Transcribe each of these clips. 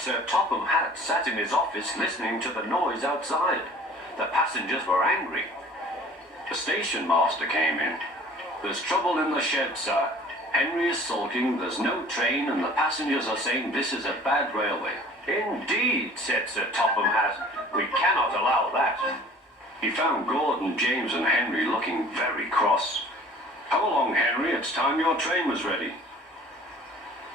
Sir Topham Hatt sat in his office listening to the noise outside. The passengers were angry. The station master came in. "There's trouble in the shed, sir. Henry is sulking, there's no train, and the passengers are saying this is a bad railway." "Indeed," said Sir Topham Hatt. "We cannot allow that." He found Gordon, James, and Henry looking very cross. "Come along, Henry, it's time your train was ready."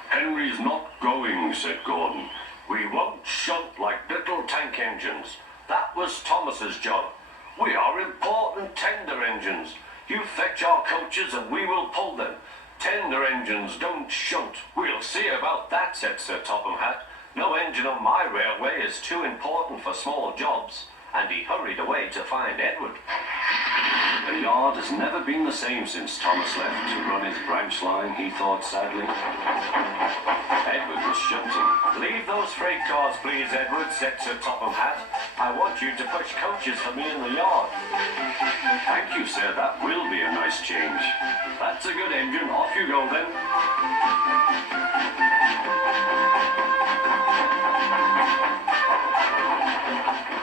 "Henry's not going," said Gordon. "We won't shunt like little tank engines. That was Thomas's job. We are important tender engines. You fetch our coaches and we will pull them. Tender engines don't shunt." "We'll see about that," said Sir Topham Hatt. "No engine on my railway is too important for small jobs." And he hurried away to find Edward. The yard has never been the same since Thomas left to run his branch line, he thought sadly. Edward was shunting. "Leave those freight cars, please, Edward," said Sir Topham Hatt. "I want you to push coaches for me in the yard." "Thank you, sir, that will be a nice change." "That's a good engine, off you go then."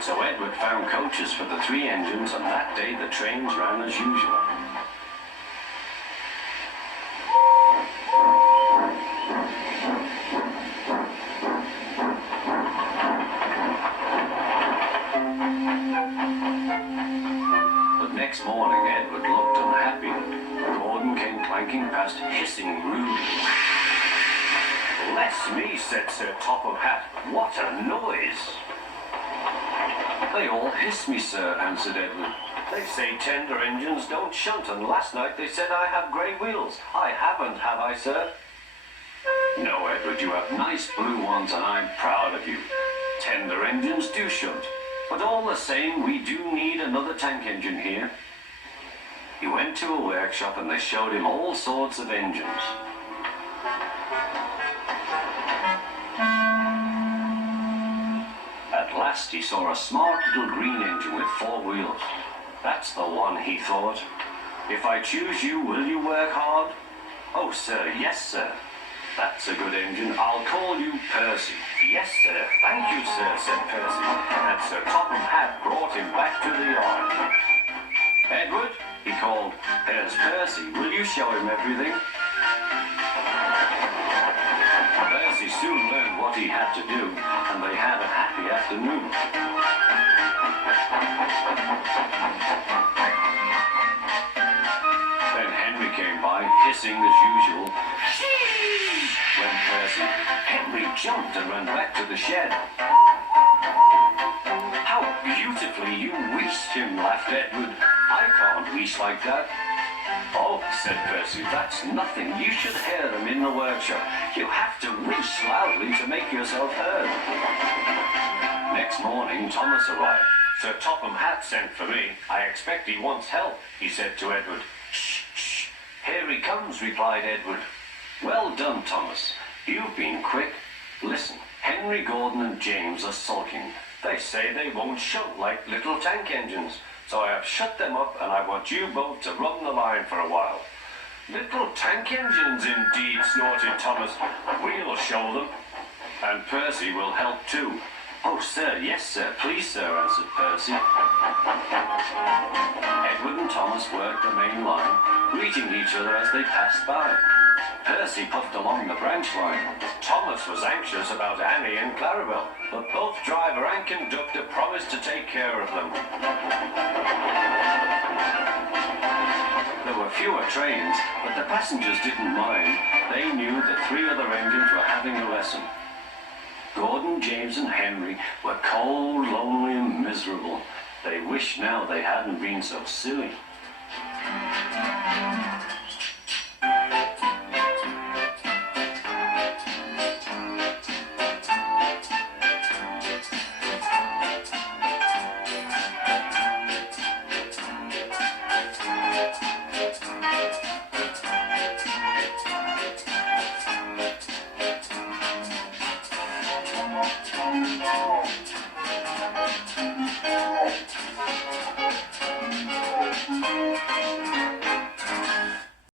So Edward found coaches for the 3 engines, and that day the trains ran as usual. But next morning Edward looked unhappy. Gordon came clanking past, hissing rudely. "Bless me," said Sir Topham Hatt. "What a noise!" "They all hiss me, sir," answered Edward. "They say tender engines don't shunt, and last night they said I have grey wheels. I haven't, have I, sir?" "No, Edward, you have nice blue ones, and I'm proud of you. Tender engines do shunt, but all the same, we do need another tank engine here." He went to a workshop, and they showed him all sorts of engines. At last he saw a smart little green engine with 4 wheels. "That's the one," he thought. "If I choose you, will you work hard?" "Oh, sir, yes, sir." "That's a good engine. I'll call you Percy." "Yes, sir. Thank you, sir," said Percy. And Sir Topham Hatt brought him back to the yard. "Edward," he called, "here's Percy. Will you show him everything?" Percy soon learned what he had to do, and they had a happy afternoon. Then Henry came by, hissing as usual. Went Percy. Henry jumped and ran back to the shed. "How beautifully you wheezed him," laughed Edward. "I can't wheeze like that." "Oh," said Percy, "that's nothing. You should hear them in the workshop. You have to wheeze loudly to make yourself heard." Next morning, Thomas arrived. "Sir Topham Hatt sent for me. I expect he wants help," he said to Edward. "Shh, shh. Here he comes," replied Edward. "Well done, Thomas. You've been quick. Listen, Henry, Gordon, and James are sulking. They say they won't shunt like little tank engines. So I have shut them up, and I want you both to run the line for a while." "Little tank engines, indeed," snorted Thomas. "We'll show them. And Percy will help too." "Oh, sir, yes, sir. Please, sir," answered Percy. Edward and Thomas worked the main line, greeting each other as they passed by. Percy puffed along the branch line. Thomas was anxious about Annie and Clarabel, but both driver and conductor promised to take care of them. There were fewer trains, but the passengers didn't mind. They knew the 3 other engines were having a lesson. Gordon, James, and Henry were cold, lonely, and miserable. They wished now they hadn't been so silly.